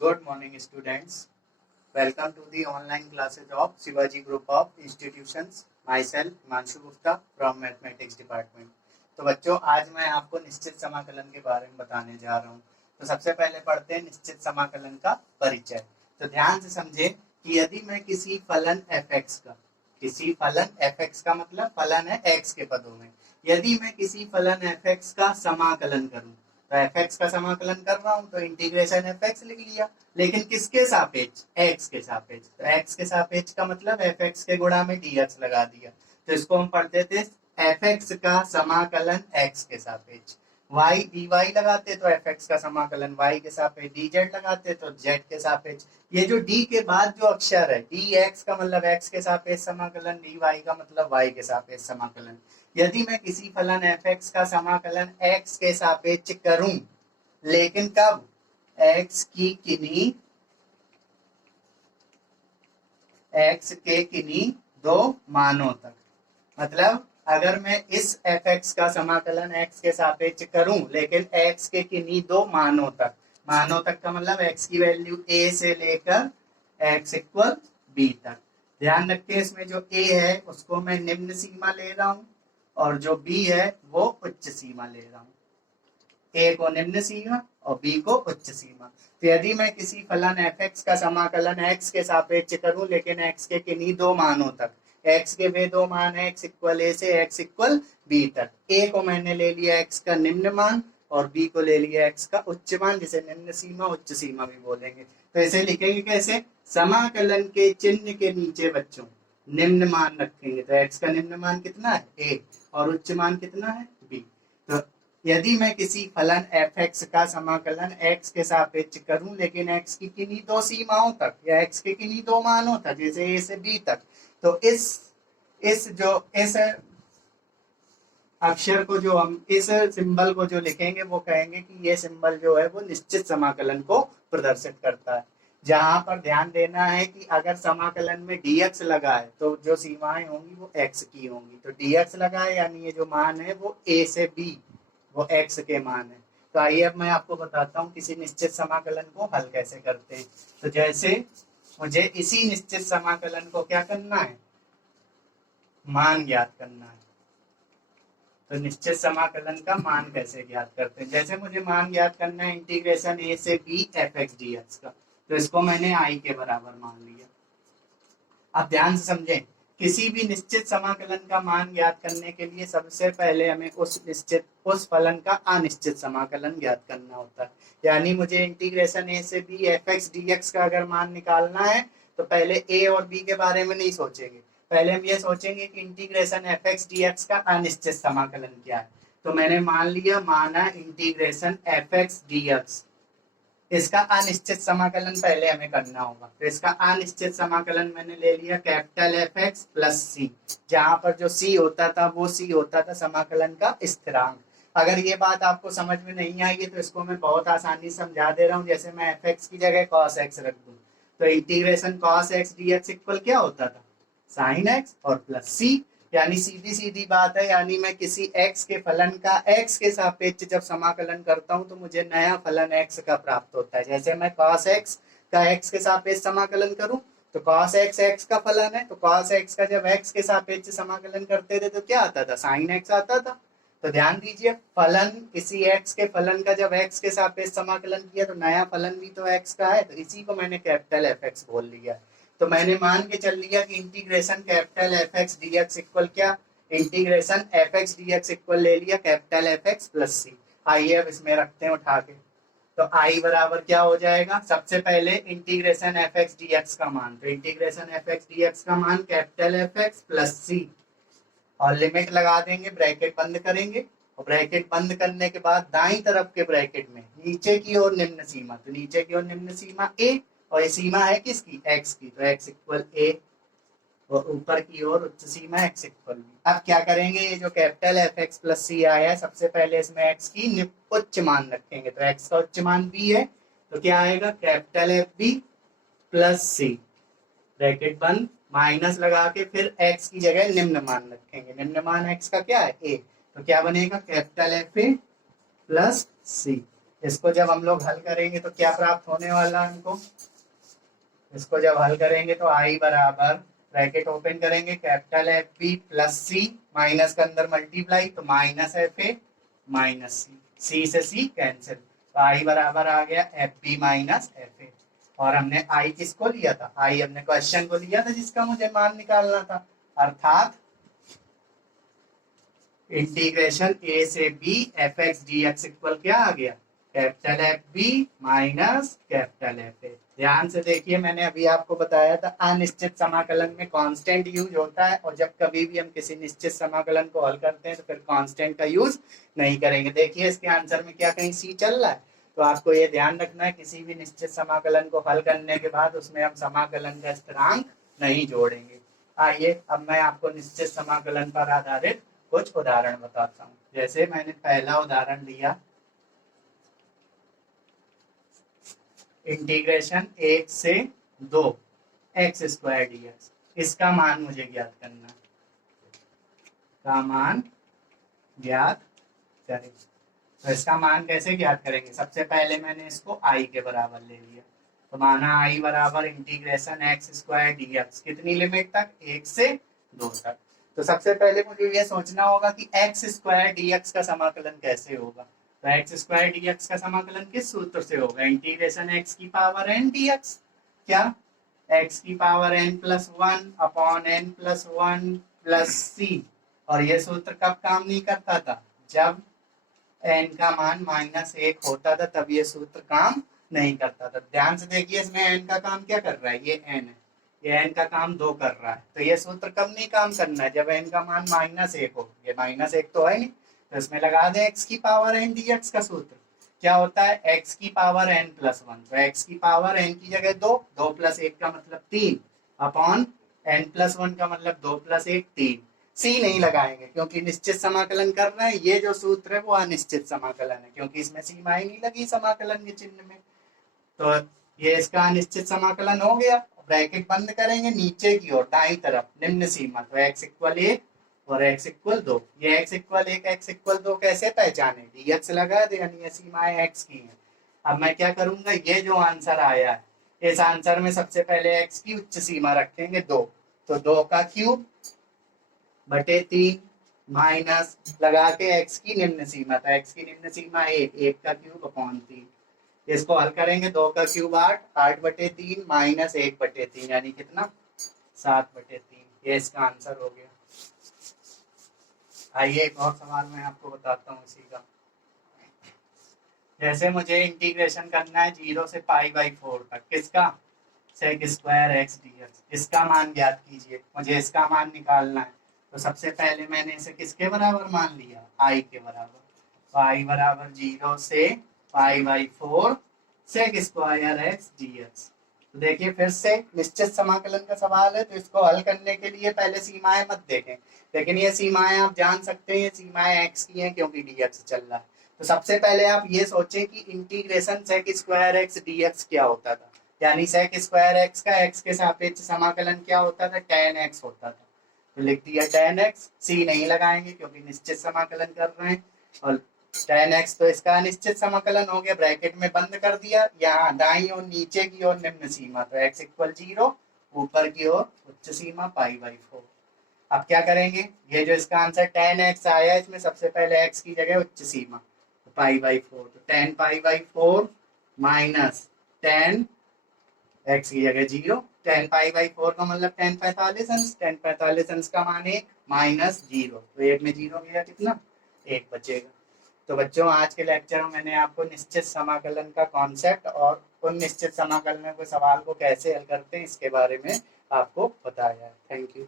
Good morning, students. Welcome to the online classes of Shivaji Group of Institutions. Myself, Himanshu Gupta from Mathematics Department. तो बच्चों, आज मैं आपको निश्चित समाकलन के बारे में बताने जा रहा हूँ। तो सबसे पहले पढ़ते हैं निश्चित समाकलन का परिचय। तो ध्यान से समझें कि यदि मैं किसी फलन f(x) का मतलब फलन है x के पदों में, यदि मैं किसी फलन f(x) का समाकलन करूं, तो f(x) का समाकलन कर रहा हूं तो इंटीग्रेशन f(x) लिख लिया, लेकिन किसके सापेक्ष? x के सापेक्ष। तो x के सापेक्ष का मतलब f(x) के गुणा में dx लगा दिया, तो इसको हम पढ़ते थे f(x) का समाकलन x के सापेक्ष। y dy लगाते तो f(x) का समाकलन y के सापेक्ष, dz लगाते तो z के सापेक्ष। ये जो d के बाद जो अक्षर है dx का मतलब x के सापेक्ष समाकलन, dy का मतलब y के सापेक्ष समाकलन। यदि मैं किसी फलन f(x) का समाकलन x के सापेक्ष करूं, लेकिन कब? x के किन्हीं दो मानों तक। मतलब अगर मैं इस f(x) का समाकलन x के सापेक्ष करूं, लेकिन x के किन्हीं दो मानों तक का मतलब x की वैल्यू a से लेकर x इक्वल b तक। ध्यान रखिए, इसमें जो a है उसको मैं निम्न सीमा ले रहा हूं और जो b है वो उच्च सीमा ले रहा हूं। a को निम्न सीमा और b को उच्च सीमा। तो यदि मैं किसी फलन f(x) का समाकलन x के सापेक्ष करूं, लेकिन x के किन्हीं दो मानों तक, x के वे दो मान है x इक्वल a से x इक्वल b तक। a को मैंने ले लिया x का निम्न मान और b को ले लिया x का उच्च मान, जिसे निम्न सीमा उच्च सीमा भी बोलेंगे। तो इसे लिखेंगे कैसे? समाकलन के चिन्ह के नीचे बच्चों निम्न मान रखेंगे। तो x का निम्न मान कितना है? a, और उच्च मान कितना है? b। तो यदि मैं किसी फलन f(x) का समाकलन x के सापेक्ष करूं, लेकिन x की किन्हीं दो सीमाओं तक या x के किन्हीं दो मानों तक, जैसे a से b तक, तो इस अक्षर को जो हम इस सिंबल को जो लिखेंगे वो कहेंगे कि ये सिंबल जो है वो निश्चित समाकलन को प्रदर्शित करता है। जहां पर ध्यान देना है कि अगर समाकलन में dx लगा है तो जो सीमाएं होंगी वो x की होंगी। तो dx लगा है यानी ये जो मान है वो a से b वो x के मान है। तो आइए अब मैं आपको बताता हूँ किसी निश्चित समाकलन को हल कैसे करते हैं। तो जैसे मुझे इसी निश्चित समाकलन को क्या करना है? मान ज्ञात करना है। तो निश्चित समाकलन का मान कैसे ज्ञात करते हैं? जैसे मुझे मान ज्ञात करना है इंटीग्रेशन a से b f(x) dx का, तो इसको मैंने i के बराबर मान लिया। अब ध्यान से समझें, किसी भी निश्चित समाकलन का मान ज्ञात करने के लिए सबसे पहले हमें उस फलन का अनिश्चित समाकलन ज्ञात करना होता है। यानी मुझे इंटीग्रेशन a से b f(x) dx का अगर मान निकालना है तो पहले a और b के बारे में नहीं सोचेंगे, पहले हम ये सोचेंगे कि इंटीग्रेशन f(x) dx का अनिश्चित समाकलन क्या है। तो मैंने मान लिया, माना इंटीग्रेशन f(x) dx, इसका अनिश्चित समाकलन पहले हमें करना होगा। तो इसका अनिश्चित समाकलन मैंने ले लिया कैपिटल f(x) प्लस c, जहां पर जो c होता था वो c होता था समाकलन का स्थिरांक। अगर ये बात आपको समझ में नहीं आई है तो इसको मैं बहुत आसानी से समझा दे रहा हूँ। जैसे मैं f(x) की जगह cos x रख दूं, तो integration cos x dx equal क्या होता था? sin x और प्लस c। यानी सीधी सीधी बात है, यानी मैं किसी x के फलन का x के सापेक्ष जब समाकलन करता हूं तो मुझे नया फलन x का प्राप्त होता है। जैसे मैं cos x का x के सापेक्ष समाकलन करूं तो cos x x का फलन है, तो cos x का जब x के सापेक्ष समाकलन करते थे तो क्या आता था? sin x आता था। तो ध्यान दीजिए, फलन किसी x के फलन का जब x के सापेक्ष समाकलन किया तो नया फलन भी तो x का है, तो इसी को मैंने कैपिटल f(x) बोल लिया। तो मैंने मान के चल लिया कि integration capital f(x) dx equal क्या? इंटीग्रेशन f(x) dx इक्वल ले लिया कैपिटल f(x) प्लस c। आइए अब इसमें रखते हैं उठा के। तो i बराबर क्या हो जाएगा? सबसे पहले इंटीग्रेशन f(x) dx का मान, तो इंटीग्रेशन f(x) dx का मान कैपिटल f(x) प्लस c, और लिमिट लगा देंगे, ब्रैकेट बंद करेंगे, और ब्रैकेट बंद करने के बाद दाईं तरफ के ब्रैकेट में नीचे की ओर निम्न सीमा, तो नीचे की ओर निम्न सीमा a, और ये सीमा है किसकी? x की, तो x इक्वल a, और ऊपर की ओर उच्च सीमा x इक्वल b। अब क्या करेंगे? ये जो कैपिटल f(x) प्लस c आया है, सबसे पहले इसमें x की उच्च मान रखेंगे। तो x का उच्च मान b है, तो क्या आएगा? Capital FB plus c, bracket बंद, माइनस लगा के फिर x की जगह निम्न मान रखेंगे। निम्न मान x का क्या है? a, तो क्या बनेगा? Capital FA plus c। इसको जब हम लोग हल करेंगे तो क्या प्राप्त होने वाला है हमको? इसको जब हल करेंगे तो आई बराबर ब्रैकेट ओपन करेंगे capital F B plus C, minus के अंदर मल्टीप्लाई तो minus F A minus C, C से सी कैंसिल, तो आई बराबर आ गया F B minus F A. और हमने आई किसको लिया था? आई हमने क्वेश्चन को लिया था जिसका मुझे मान निकालना था, अर्थात इंटीग्रेशन ए से B F X D X equal क्या आ गया? Capital F B minus capital F A. ध्यान से देखिए, मैंने अभी आपको बताया था अनिश्चित समाकलन में कांस्टेंट यूज होता है, और जब कभी भी हम किसी निश्चित समाकलन को हल करते हैं तो फिर कांस्टेंट का यूज नहीं करेंगे। देखिए इसके आंसर में क्या कहीं सी चल रहा है, तो आपको ये ध्यान रखना है किसी भी निश्चित समाकलन को हल करने के बाद उसमें हम समाकलन का स्थिरांक नहीं जोड़ेंगे। आइए अब मैं आपको निश्चित समाकलन पर आधारित कुछ उदाहरण बताता हूँ। जैसे मैंने पहला उदाहरण लिया, इंटीग्रेशन 1 से 2 एक्स स्क्वायर डी एक्स, इसका मान मुझे ज्ञात करना है, का मान ज्ञात करें। तो इसका मान कैसे ज्ञात करेंगे? सबसे पहले मैंने इसको आई के बराबर ले लिया, तो माना आई बराबर integration x square D x, कितनी लिमिट तक? 1 से 2 तक। तो सबसे पहले मुझे ये सोचना होगा कि एक्स स्क्वायर डी एक्स का समाकलन कैसे होगा। तो एक्स स्क्वायर डी एक्स का समाकलन किस सूत्र से होगा? इंटीग्रेशन एक्स की पावर एन डी एक्स, क्या एक्स की power N plus one upon N plus one plus C. और ये सूत्र कब काम नहीं करता था? जब एन का मान -1 होता था तब ये सूत्र काम नहीं करता था। ध्यान से देखिए, इसमें एन का काम क्या कर रहा है? ये एन है, ये एन का काम 2 कर रहा है, तो ये सूत्र कब नहीं काम करना है? जब एन का मान -1 हो। ये -1 तो है नहीं, तो इसमें लगा दें एक्स की पावर एन डी एक्स का सूत्र क्या होता है? एक्स की पावर एन प्लस वन, तो एक्स की पावर एन की जगह 2, 2 प्लस 1 का मतलब 3 अपॉन एन प्लस वन का मतलब 2 प्लस 1 3। सी नहीं लगाएंगे क्योंकि निश्चित समाकलन कर रहे हैं, ये जो सूत्र है वो अनिश्चित समाकलन है, क्योंकि इसमें सीमाएं नहीं लगी समाकलन के चिन्ह में। तो ये इसका अनिश्चित समाकलन हो गया। ब्रैकेट बंद करेंगे, नीचे की ओर दाईं तरफ निम्न सीमा, तो एक्स इक्वल 1 और एक्स इक्वल 2। ये एक्स इक्वल 1 एक्स इक्वल 2 कैसे पहचाने? डी एक्स लगा दे, यानी ये सीमाएं एक्स की हैं। अब मैं क्या करूंगा, ये जो आंसर आया है इस आंसर में सबसे पहले एक्स की उच्च सीमा रखेंगे 2, तो 2 का क्यूब बटे 3 माइनस लगा के एक्स की निम्न सीमा, तो एक्स की निम्न सीमा 1, 1 का क्यूब अपॉन 3। इसको हल करेंगे, 2 का क्यूब 8, 8 बटे 3 माइनस 1 बटे 3, यानी कितना? 7 बटे 3। ये इसका आंसर हो गया। आइए एक और सवाल मैं आपको बताता हूँ इसी का। जैसे मुझे इंटीग्रेशन करना है 0 से π/4 तक, किसका? Sec square X D X, इसका मान ज्ञात कीजिए, मुझे इसका मान निकालना है। तो सबसे पहले मैंने इसे किसके बराबर मान लिया? आई के बराबर, तो आई बराबर 0 से π/4 sec square X D X. तो देखिए फिर से निश्चित समाकलन का सवाल है, तो इसको हल करने के लिए पहले सीमाएं मत देखें, लेकिन ये सीमाएं आप जान सकते हैं, सीमाएं एक्स की हैं क्योंकि डीएक्स चल रहा है। तो सबसे पहले आप ये सोचें कि integration sec square X D X क्या होता था, यानी सेक स्क्वायर एक्स का एक्स के सापेक्ष समाकलन क्या होता था? tan x होता था। तो लिख दिया tan x, सी नहीं लगाएंगे क्योंकि निश्चित समाकलन कर रहे हैं, और tan x तो इसका अनिश्चित समाकलन हो गया, ब्रैकेट में बंद कर दिया। यहाँ दाईं और नीचे की ओर निम्न सीमा, तो x इक्वल 0, ऊपर की ओर उच्च सीमा π/4। अब क्या करेंगे, ये जो इसका आंसर tan x आया इसमें सबसे पहले x की जगह उच्च सीमा, तो π/4, तो tan π/4 माइनस tan x की जगह 0, tan π/4 का मतलब tan 45 अंश, tan 45 अंश का मान 1 माइनस 0, तो 1 में 0 गया, कितना? 1 बचेगा। तो बच्चों आज के लेक्चर में मैंने आपको निश्चित समाकलन का कॉन्सेप्ट और उन निश्चित समाकलनों के सवाल को कैसे हल करते हैं इसके बारे में आपको बताया है। Thank you.